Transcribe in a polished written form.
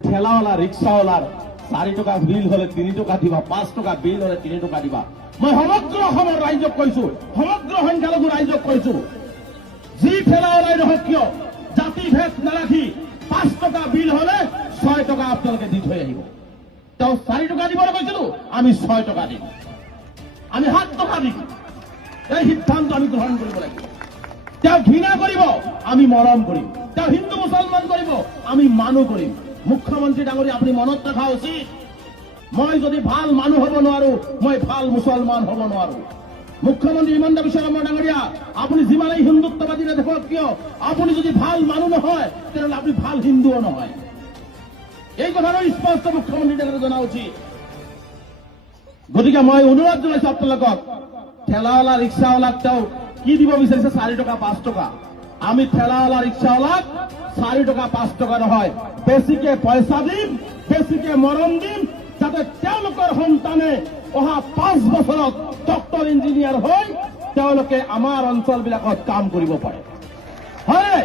ঠেলাওয়ালা ৰিক্সাৱালাৰ 4 টকা বিল হলে 3 টকা দিবা, 5 টকা বিল হলে 3 টকা দিবা। মই সমগ্ৰ অসমৰ ৰাইজক কৈছো, সমগ্ৰ সংখ্যালঘু ৰাইজক কৈছো, যি ঠেলাওয়ালাই নহওক কিয় জাতি ভেদ নাৰাখি 5 টকা বিল হলে 6 টকা আপোনালোকে দি থৈ আহিব। তেওঁ 4 টকা দিবলৈ কৈছিলো, আমি 6 টকা দিম, আমি 7 টকা দিম। এই সিদ্ধান্ত আমি গ্ৰহণ কৰিব লাগিব। তেওঁ ঘৃণা কৰিব, আমি মৰম কৰিম। তেওঁ হিন্দু মুছলমান কৰিব, আমি মানুহ কৰিম। মুখ্যমন্ত্ৰী ডাঙৰীয়া, আপুনি মনত ৰখা উচিত, মই যদি ভাল মানুহ হ'ব নোৱাৰো, মই ভাল মুছলমান হ'ব নোৱাৰো। মুখ্যমন্ত্ৰী হিমন্ত বিশ্ব শৰ্মা ডাঙৰীয়া, আপুনি যিমানেই হিন্দুত্ববাদী নেদেখক কিয়, আপুনি যদি ভাল মানুহ নহয় তেনেহ'লে আপুনি ভাল হিন্দুও নহয়। এই কথাটো স্পষ্ট মুখ্যমন্ত্ৰী ডাঙৰীয়া জনা উচিত। গতিকে মই অনুৰোধ জনাইছো আপোনালোকক, ঠেলাৱালা ৰিক্সাৱালাক তেওঁ কি দিব বিচাৰিছে? 4 টকা 5 টকা। আমি ঠেলাৱালা ৰিক্সাৱালাক 4 টকা 5 টকা নহয়, বেছিকে পইচা দিম, বেছিকে মৰম দিম, যাতে তেওঁলোকৰ সন্তানে অহা 5 বছৰত ডক্টৰ ইঞ্জিনিয়াৰ হৈ তেওঁলোকে আমাৰ অঞ্চলবিলাকত কাম কৰিব পাৰে। হয়।